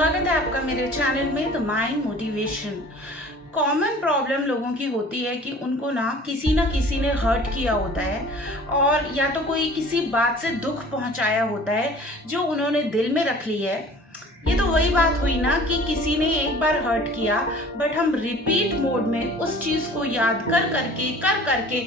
स्वागत है आपका मेरे चैनल में the mind motivation. Common problem लोगों की होती है कि उनको ना किसी ने हर्ट किया होता है और या तो कोई किसी बात से दुख पहुंचाया होता है जो उन्होंने दिल में रख ली है। ये तो वही बात हुई ना कि किसी ने एक बार हर्ट किया बट हम रिपीट मोड में उस चीज़ को याद कर करके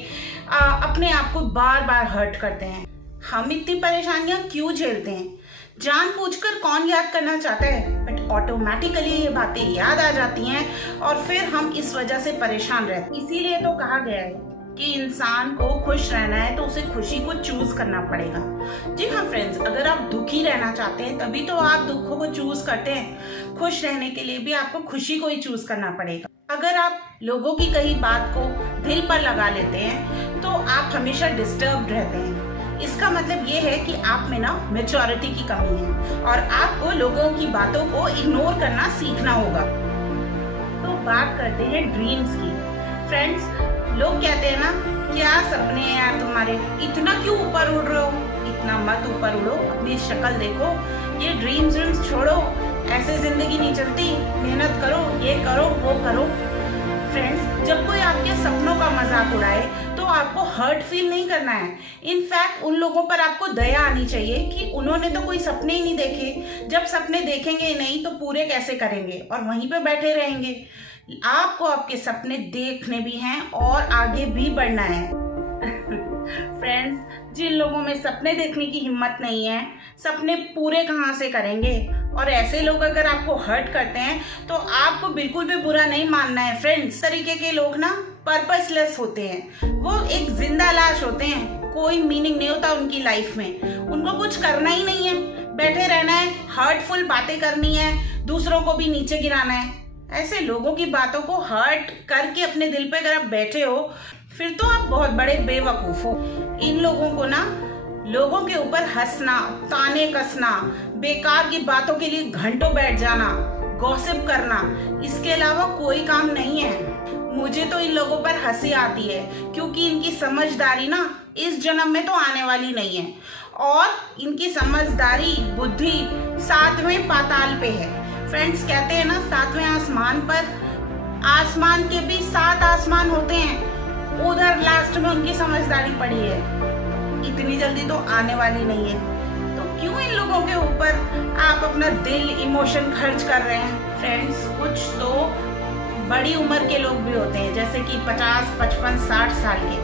अपने आप को बार बार हर्ट करते हैं। हम इतनी परेशानियां क्यों झेलते हैं? जानबूझकर कौन याद करना चाहता है, बट ऑटोमेटिकली ये बातें याद आ जाती हैं और फिर हम इस वजह से परेशान रहते हैं। इसीलिए तो कहा गया है कि इंसान को खुश रहना है तो उसे खुशी को चूज करना पड़ेगा। जी हाँ फ्रेंड्स, अगर आप दुखी रहना चाहते हैं तभी तो आप दुखों को चूज करते हैं। खुश रहने के लिए भी आपको खुशी को ही चूज करना पड़ेगा। अगर आप लोगों की कही बात को दिल पर लगा लेते हैं तो आप हमेशा डिस्टर्ब रहते हैं। इसका मतलब ये है कि आप में ना मैच्योरिटी की कमी है और आपको लोगों की बातों को इग्नोर करना सीखना होगा। तो बात करते हैं ड्रीम्स की। फ्रेंड्स, लोग कहते हैं ना, क्या सपने हैं यार तुम्हारे, इतना क्यों ऊपर उड़ रहे हो? इतना मत ऊपर उड़ो, अपनी शक्ल देखो, ये ड्रीम्स छोड़ो, ऐसे जिंदगी नहीं चलती। मेहनत करो, ये करो, वो करो। फ्रेंड्स, जब कोई आपके सपनों का मजाक उड़ाए तो आपको हर्ट फील नहीं करना है। इनफैक्ट उन लोगों पर आपको दया आनी चाहिए कि उन्होंने तो कोई सपने ही नहीं देखे। जब सपने देखेंगे ही नहीं तो पूरे कैसे करेंगे और वहीं पे बैठे रहेंगे। आपको आपके सपने देखने भी हैं और आगे भी बढ़ना है। फ्रेंड्स, जिन लोगों में सपने देखने की हिम्मत नहीं है, सपने पूरे कहाँ से करेंगे? और ऐसे लोग अगर आपको हर्ट करते हैं तो आपको बिल्कुल भी बुरा नहीं मानना है। फ्रेंड्स, तरीके के लोग ना पर्पसलेस होते हैं, वो एक जिंदा लाश होते हैं। कोई मीनिंग नहीं होता उनकी लाइफ में, उनको कुछ करना ही नहीं है, बैठे रहना है, हर्टफुल बातें करनी है, दूसरों को भी नीचे गिराना है। ऐसे लोगों की बातों को हर्ट करके अपने दिल पे अगर आप बैठे हो फिर तो आप बहुत बड़े बेवकूफ हो। इन लोगों को ना लोगों के ऊपर हंसना, ताने कसना, बेकार की बातों के लिए घंटों बैठ जाना, गॉसिप करना, इसके अलावा कोई काम नहीं है। मुझे तो इन लोगों पर हंसी आती है क्योंकि इनकी समझदारी ना इस जन्म में तो आने वाली नहीं है और इनकी समझदारी, बुद्धि 7वें पाताल पे है। फ्रेंड्स, कहते हैं ना 7वें आसमान पर, आसमान के भी 7 आसमान होते हैं, उधर लास्ट में उनकी समझदारी पड़ी है। इतनी जल्दी तो आने वाली नहीं है, तो क्यों इन लोगों के ऊपर आप अपना दिल, इमोशन खर्च कर रहे हैं? फ्रेंड्स, कुछ तो बड़ी उम्र के लोग भी होते हैं, जैसे कि 50, 55, 60 साल के,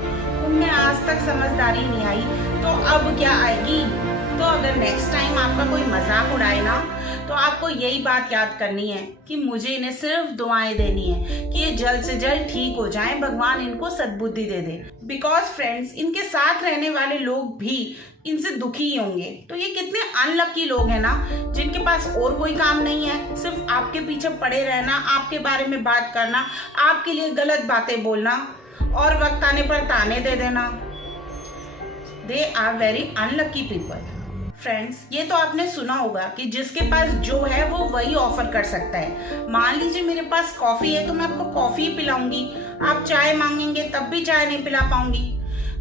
उनमें आज तक समझदारी नहीं आई, तो अब क्या आएगी? तो अगर नेक्स्ट टाइम आपका कोई मजाक उड़ाए ना तो आपको यही बात याद करनी है कि मुझे इन्हें सिर्फ दुआएं देनी है कि ये जल्द से जल्द ठीक हो जाएं, भगवान इनको सद्बुद्धि दे दे। बिकॉज फ्रेंड्स, इनके साथ रहने वाले लोग भी इनसे दुखी ही होंगे। तो ये कितने अनलकी लोग हैं ना, जिनके पास और कोई काम नहीं है, सिर्फ आपके पीछे पड़े रहना, आपके बारे में बात करना, आपके लिए गलत बातें बोलना और वक्त आने पर ताने दे देना। They are very unlucky people. Friends, ये तो आपने सुना होगा कि जिसके पास जो है वो वही ऑफर कर सकता है। मान लीजिए मेरे पास कॉफी है तो मैं आपको कॉफी ही पिलाऊंगी, आप चाय मांगेंगे तब भी चाय नहीं पिला पाऊंगी।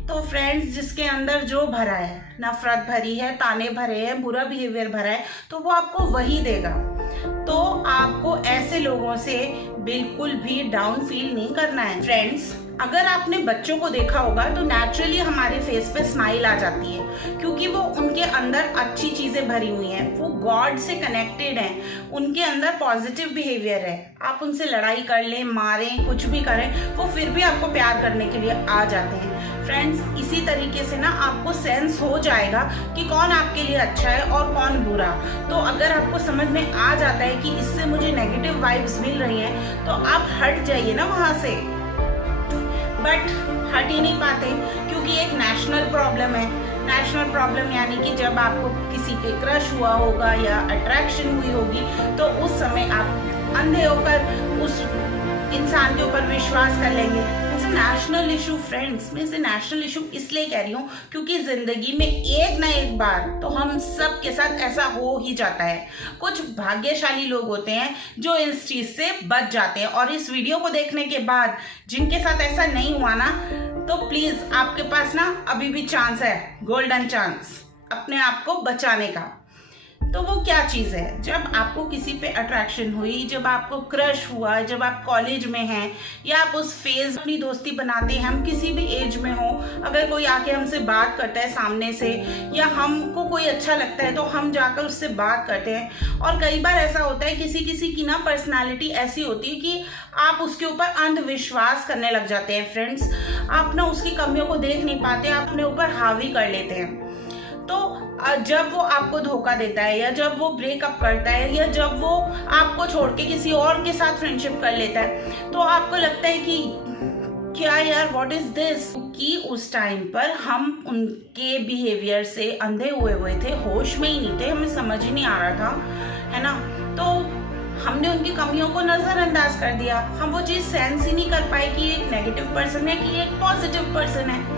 तो फ्रेंड्स, जिसके अंदर जो भरा है, नफरत भरी है, ताने भरे हैं, बुरा बिहेवियर भरा है, तो वो आपको वही देगा। तो आपको ऐसे लोगों से बिल्कुल भी डाउन फील नहीं करना है। फ्रेंड्स, अगर आपने बच्चों को देखा होगा तो नेचुरली हमारे फेस पे स्माइल आ जाती है क्योंकि वो उनके अंदर अच्छी चीजें भरी हुई हैं, वो गॉड से कनेक्टेड हैं, उनके अंदर पॉजिटिव बिहेवियर है। आप उनसे लड़ाई कर लें, मारें, कुछ भी करें, वो फिर भी आपको प्यार करने के लिए आ जाते हैं। फ्रेंड्स, इसी तरीके से ना आपको सेंस हो जाएगा कि कौन आपके लिए अच्छा है और कौन बुरा। तो अगर आपको समझ में आ जाता है कि इससे मुझे नेगेटिव वाइब्स मिल रही हैं तो आप हट जाइए ना वहाँ से। बट हट ही नहीं पाते क्योंकि एक नेशनल प्रॉब्लम है। नेशनल प्रॉब्लम यानी कि जब आपको किसी पे क्रश हुआ होगा या अट्रैक्शन हुई होगी तो उस समय आप अंधे होकर उस इंसान के ऊपर विश्वास कर लेंगे। It's a national issue friends. मैं इसे नेशनल इशू इसलिए कह रही हूँ क्योंकि जिंदगी में एक ना एक बार तो हम सब के साथ ऐसा हो ही जाता है। कुछ भाग्यशाली लोग होते हैं जो इस चीज से बच जाते हैं और इस वीडियो को देखने के बाद जिनके साथ ऐसा नहीं हुआ ना, तो प्लीज आपके पास ना अभी भी चांस है, गोल्डन चांस अपने आप को बचाने का। तो वो क्या चीज़ है? जब आपको किसी पे अट्रैक्शन हुई, जब आपको क्रश हुआ, जब आप कॉलेज में हैं या आप उस फेज अपनी दोस्ती बनाते हैं, हम किसी भी एज में हो, अगर कोई आके हमसे बात करता है सामने से या हमको कोई अच्छा लगता है तो हम जाकर उससे बात करते हैं। और कई बार ऐसा होता है किसी किसी की ना पर्सनालिटी ऐसी होती है कि आप उसके ऊपर अंधविश्वास करने लग जाते हैं फ्रेंड्स। आप ना उसकी कमियों को देख नहीं पाते, आप अपने ऊपर हावी कर लेते हैं। तो जब वो आपको धोखा देता है या जब वो ब्रेकअप करता है या जब वो आपको छोड़ के किसी और के साथ फ्रेंडशिप कर लेता है तो आपको लगता है कि क्या यार, व्हाट इज दिस, कि उस टाइम पर हम उनके बिहेवियर से अंधे हुए थे, होश में ही नहीं थे, हमें समझ ही नहीं आ रहा था, है ना। तो हमने उनकी कमियों को नजरअंदाज कर दिया, हम वो चीज सेंस ही नहीं कर पाए कि एक नेगेटिव पर्सन है कि एक पॉजिटिव पर्सन है।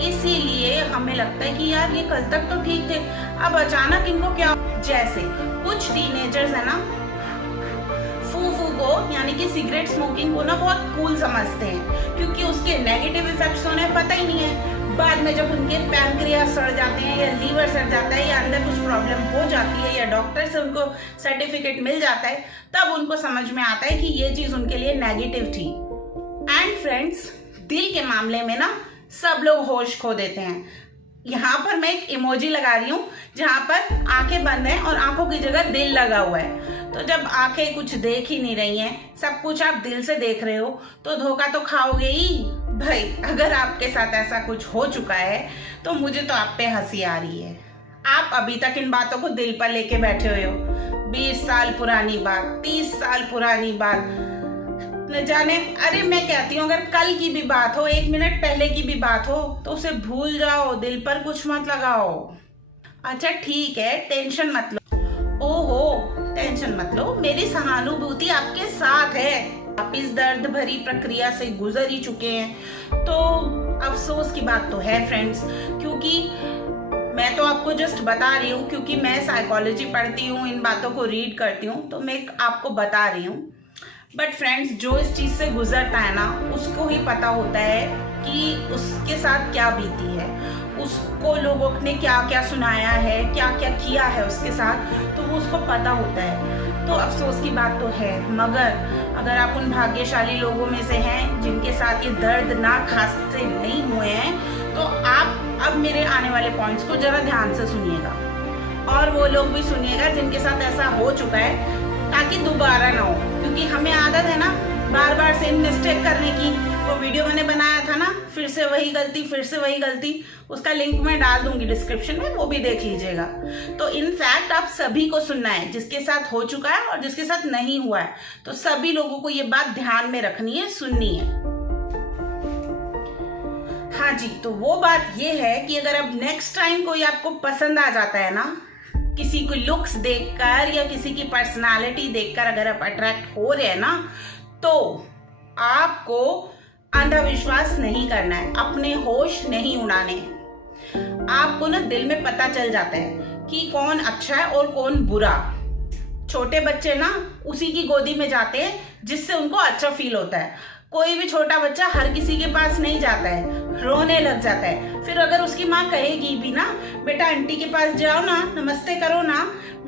इसीलिए हमें लगता है कि यार ये कल तक तो ठीक थे, अब अचानक इनको क्या। जैसे कुछ टीनेजर्स है ना, फूफू को यानी कि सिगरेट स्मोकिंग को ना बहुत कूल समझते हैं क्योंकि उसके नेगेटिव इफेक्ट्स उन्हें पता ही नहीं है। बाद में जब उनके पैनक्रियास सड़ जाते हैं या लीवर सड़ जाता है या अंदर कुछ प्रॉब्लम हो जाती है या डॉक्टर से उनको सर्टिफिकेट मिल जाता है, तब उनको समझ में आता है कि ये चीज उनके लिए नेगेटिव थी। एंड फ्रेंड्स, दिल के मामले में ना सब लोग होश खो देते हैं। यहाँ पर मैं एक इमोजी लगा रही हूँ जहाँ पर आंखें बंद हैं और आंखों की जगह दिल लगा हुआ है। तो जब आंखें कुछ देख ही नहीं रही हैं, सब कुछ आप दिल से देख रहे हो, तो धोखा तो खाओगे ही भाई। अगर आपके साथ ऐसा कुछ हो चुका है तो मुझे तो आप पे हंसी आ रही है। आप अभी तक इन बातों को दिल पर लेके बैठे हुए हो। 20 साल पुरानी बात, 30 साल पुरानी बात न जाने। अरे मैं कहती हूँ अगर कल की भी बात हो, 1 मिनट पहले की भी बात हो, तो उसे भूल जाओ, दिल पर कुछ मत लगाओ। अच्छा ठीक है, टेंशन मत लो। ओहो, टेंशन मत लो, मेरी सहानुभूति आपके साथ है। आप इस दर्द भरी प्रक्रिया से गुजर ही चुके हैं। तो अफसोस की बात तो है फ्रेंड्स, क्योंकि मैं तो आपको जस्ट बता रही हूँ, क्योंकि मैं साइकोलॉजी पढ़ती हूँ, इन बातों को रीड करती हूँ, तो मैं आपको बता रही हूँ। बट फ्रेंड्स, जो इस चीज़ से गुजरता है ना, उसको ही पता होता है कि उसके साथ क्या बीती है, उसको लोगों ने क्या क्या सुनाया है, क्या क्या किया है उसके साथ, तो वो उसको पता होता है। तो अफसोस की बात तो है, मगर अगर आप उन भाग्यशाली लोगों में से हैं जिनके साथ ये दर्दनाक हादसे नहीं हुए हैं, तो आप अब मेरे आने वाले पॉइंट्स को जरा ध्यान से सुनिएगा, और वो लोग भी सुनिएगा जिनके साथ ऐसा हो चुका है, ताकि दोबारा ना हो। क्योंकि हमें आदत है ना बार बार सेम मिस्टेक करने की। वो वीडियो मैंने बनाया था ना, फिर से वही गलती, फिर से वही गलती, उसका लिंक मैं डाल दूंगी डिस्क्रिप्शन में, वो भी देख लीजिएगा। तो इनफैक्ट आप सभी को सुनना है, जिसके साथ हो चुका है और जिसके साथ नहीं हुआ है, तो सभी लोगों को ये बात ध्यान में रखनी है, सुननी है। हाँ जी, तो वो बात ये है कि अगर अब नेक्स्ट टाइम कोई आपको पसंद आ जाता है ना, किसी को लुक्स देखकर या किसी की पर्सनालिटी देखकर अगर आप अट्रैक्ट हो रहे हैं ना, तो आपको अंधविश्वास नहीं करना है, अपने होश नहीं उड़ाने हैं। आपको ना दिल में पता चल जाता है कि कौन अच्छा है और कौन बुरा। छोटे बच्चे ना उसी की गोदी में जाते हैं जिससे उनको अच्छा फील होता है। कोई भी छोटा बच्चा हर किसी के पास नहीं जाता है, रोने लग जाता है। फिर अगर उसकी माँ कहेगी भी ना, बेटा आंटी के पास जाओ ना, नमस्ते करो ना,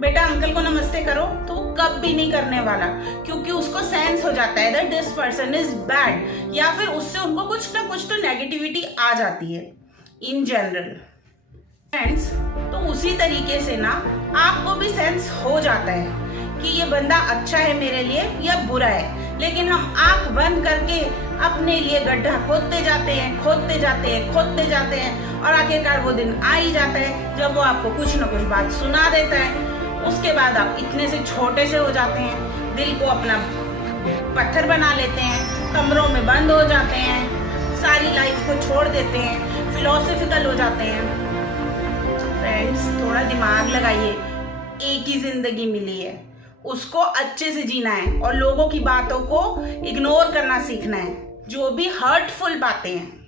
बेटा अंकल को नमस्ते करो, तो वो कब भी नहीं करने वाला, क्योंकि उसको सेंस हो जाता है that this person is bad, या फिर उससे उनको कुछ ना कुछ तो नेगेटिविटी आ जाती है इन जनरल। फ्रेंड्स, तो उसी तरीके से ना आपको भी सेंस हो जाता है कि ये बंदा अच्छा है मेरे लिए या बुरा है, लेकिन हम आंख बंद करके अपने लिए गड्ढा खोदते जाते हैं, खोदते जाते हैं, खोदते जाते हैं, और आखिरकार वो दिन आ ही जाता है जब वो आपको कुछ न कुछ बात सुना देता है। उसके बाद आप इतने से छोटे से हो जाते हैं, दिल को अपना पत्थर बना लेते हैं, कमरों में बंद हो जाते हैं, सारी लाइफ को छोड़ देते हैं, फिलोसफिकल हो जाते हैं। फ्रेंड्स, थोड़ा दिमाग लगाइए, एक ही जिंदगी मिली है, उसको अच्छे से जीना है और लोगों की बातों को इग्नोर करना सीखना है, जो भी हर्टफुल बातें हैं।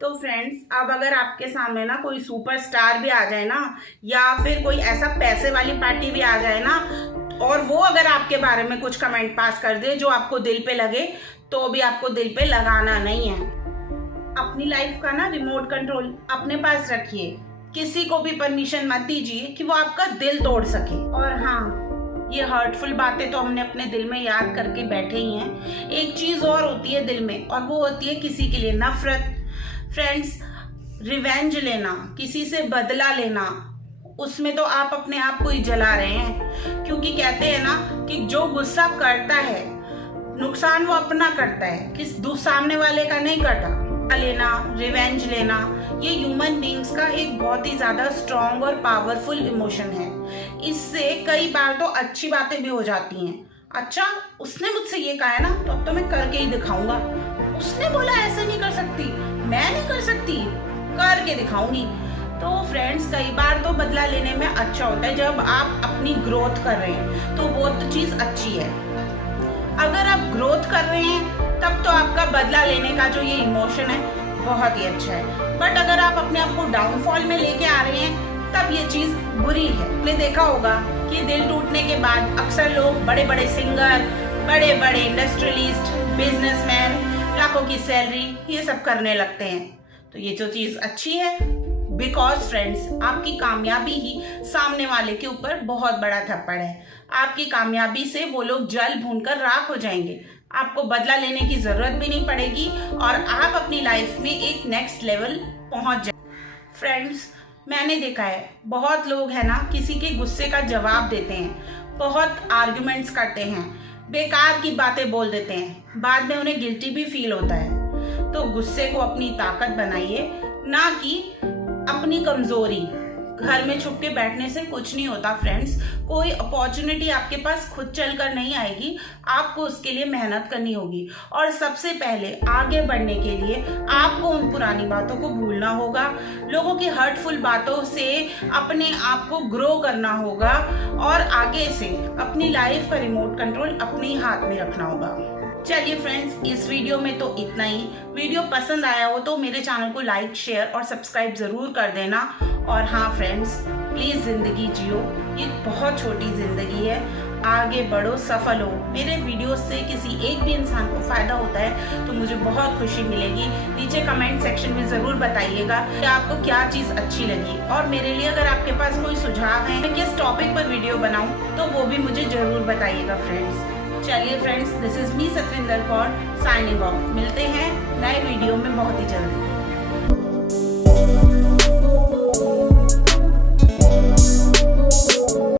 तो फ्रेंड्स, अब अगर आपके सामने ना कोई सुपरस्टार भी आ जाए ना, या फिर कोई ऐसा पैसे वाली पार्टी भी आ जाए ना, और वो अगर आपके बारे में कुछ कमेंट पास कर दे जो आपको दिल पे लगे, तो भी आपको दिल पे लगाना नहीं है। अपनी लाइफ का ना रिमोट कंट्रोल अपने पास रखिए, किसी को भी परमिशन मत दीजिए कि वो आपका दिल तोड़ सके। और हाँ, ये हर्टफुल बातें तो हमने अपने दिल में याद करके बैठे ही हैं। एक चीज़ और होती है दिल में, और वो होती है किसी के लिए नफरत। फ्रेंड्स, रिवेंज लेना, किसी से बदला लेना, उसमें तो आप अपने आप को ही जला रहे हैं। क्योंकि कहते हैं ना कि जो गुस्सा करता है नुकसान वो अपना करता है, किस सामने वाले का नहीं करता। लेना, रिवेंज लेना, ये ह्यूमन बींग्स का एक बहुत ही ज़्यादा स्ट्रॉन्ग और पावरफुल इमोशन है। इससे कई बार तो अच्छी बातें भी हो जाती हैं। अच्छा, उसने मुझसे ये कहा है ना, तो अब तो मैं करके ही दिखाऊंगा। उसने बोला ऐसे नहीं कर सकती, मैं नहीं कर सकती, करके दिखाऊंगी। तो फ्रेंड्स, कई बार तो बदला लेने में अच्छा होता है जब आप अपनी ग्रोथ कर रहे हैं, तो वो तो चीज़ अच्छी है। अगर आप ग्रोथ कर रहे हैं तब तो आपका बदला लेने का जो ये इमोशन है बहुत ही अच्छा है। बट अगर आप अपने आप को डाउनफॉल में लेके आ रहे हैं तब ये चीज़ बुरी है। आपने देखा होगा कि दिल टूटने के बाद अक्सर लोग बड़े बड़े सिंगर, बड़े बड़े इंडस्ट्रियलिस्ट, बिजनेसमैन, लाखों की सैलरी, ये सब करने लगते हैं। तो ये जो चीज़ अच्छी है, बिकॉज फ्रेंड्स, आपकी कामयाबी ही सामने वाले के ऊपर बहुत बड़ा थप्पड़ है। आपकी कामयाबी से वो लोग जल भूनकर राख हो जाएंगे। आपको बदला लेने की जरूरत भी नहीं पड़ेगी और आप अपनी लाइफ में एक नेक्स्ट लेवल पहुंच जाए। फ्रेंड्स, मैंने देखा है बहुत लोग है ना, किसी के गुस्से का जवाब देते हैं, बहुत आर्ग्यूमेंट्स करते हैं, बेकार की बातें बोल देते हैं, बाद में उन्हें गिल्टी भी फील होता है। तो गुस्से को अपनी ताकत बनाइए, ना कि अपनी कमजोरी। घर में छुप के बैठने से कुछ नहीं होता फ्रेंड्स। कोई अपॉर्चुनिटी आपके पास खुद चलकर नहीं आएगी, आपको उसके लिए मेहनत करनी होगी। और सबसे पहले आगे बढ़ने के लिए आपको उन पुरानी बातों को भूलना होगा, लोगों की हर्टफुल बातों से अपने आप को ग्रो करना होगा और आगे से अपनी लाइफ का रिमोट कंट्रोल अपने ही हाथ में रखना होगा। चलिए फ्रेंड्स, इस वीडियो में तो इतना ही। वीडियो पसंद आया हो तो मेरे चैनल को लाइक, शेयर और सब्सक्राइब ज़रूर कर देना। और हाँ फ्रेंड्स, प्लीज़ ज़िंदगी जियो, ये बहुत छोटी ज़िंदगी है, आगे बढ़ो, सफल हो। मेरे वीडियो से किसी एक भी इंसान को फ़ायदा होता है तो मुझे बहुत खुशी मिलेगी। नीचे कमेंट सेक्शन में ज़रूर बताइएगा कि आपको क्या चीज़ अच्छी लगी। और मेरे लिए अगर आपके पास कोई सुझाव है मैं किस टॉपिक पर वीडियो बनाऊँ तो वो भी मुझे ज़रूर बताइएगा फ्रेंड्स। चलिए friends, this is me Satvinder Kaur signing off. मिलते हैं नए वीडियो में बहुत ही जल्दी।